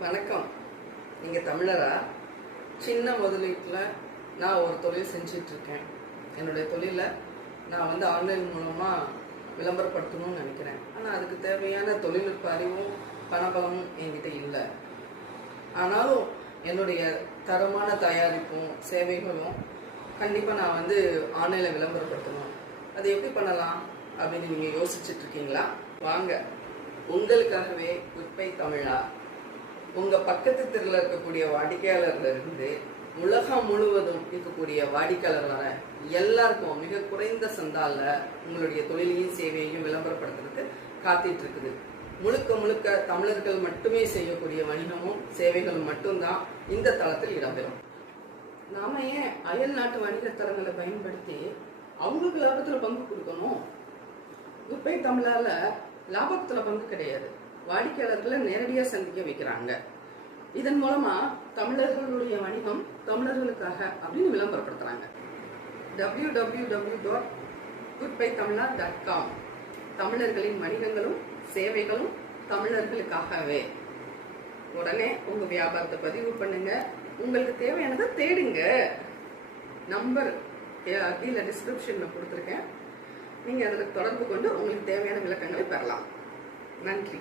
வணக்கம். நீங்கள் தமிழரா? சின்ன முதலீட்டில் நான் ஒரு தொழில் செஞ்சிட்ருக்கேன். என்னுடைய தொழிலை நான் ஆன்லைன் மூலமாக விளம்பரப்படுத்தணும்னு நினைக்கிறேன். ஆனால் அதுக்கு தேவையான தொழில்நுட்ப அறிவும் பணபலமும் என்கிட்ட இல்லை. ஆனாலும் என்னுடைய தரமான தயாரிப்பும் சேவைகளும் கண்டிப்பாக நான் ஆன்லைனில் விளம்பரப்படுத்தணும். அது எப்படி பண்ணலாம் அப்படின்னு நீங்கள் யோசிச்சுட்ருக்கீங்களா? வாங்க, உங்களுக்காகவே குட்பை தமிழா உங்கள் பக்கத்து தெருவில் இருக்கக்கூடிய வாடிக்கையாளர்லேருந்து உலகம் முழுவதும் இருக்கக்கூடிய வாடிக்கையாளர் வர எல்லாருக்கும் மிக குறைந்த சந்தாலில் உங்களுடைய தொழிலையும் சேவையையும் விளம்பரப்படுத்துறதுக்கு காத்துட்டு இருக்குது. முழுக்க முழுக்க தமிழர்கள் மட்டுமே செய்யக்கூடிய வணிகமும் சேவைகளும் மட்டும்தான் இந்த தளத்தில் இடம்பெறும். நாம ஏன் அயல் நாட்டு வணிகத்தரங்களை பயன்படுத்தி அவங்களுக்கு லாபத்தில் பங்கு கொடுக்கணும்? குட்பை தமிழால லாபத்தில் பங்கு கிடையாது. வாடிக்கையாளர்களை நேரடியாக சந்திக்க வைக்கிறாங்க. இதன் மூலமா தமிழர்களுடைய வணிகம் தமிழர்களுக்காக அப்படின்னு விளம்பரப்படுத்துறாங்க. www.goodbytamila.com. தமிழர்களின் வணிகங்களும் சேவைகளும் தமிழர்களுக்காகவே. உடனே உங்க வியாபாரத்தை பதிவு பண்ணுங்க. உங்களுக்கு தேவையானதை தேடுங்க. நம்பர் கீழே டிஸ்கிரிப்ஷன்ல கொடுத்துருக்கேன். நீங்க அதில் தொடர்பு கொண்டு உங்களுக்கு தேவையான விளக்கங்களை பெறலாம். நன்றி.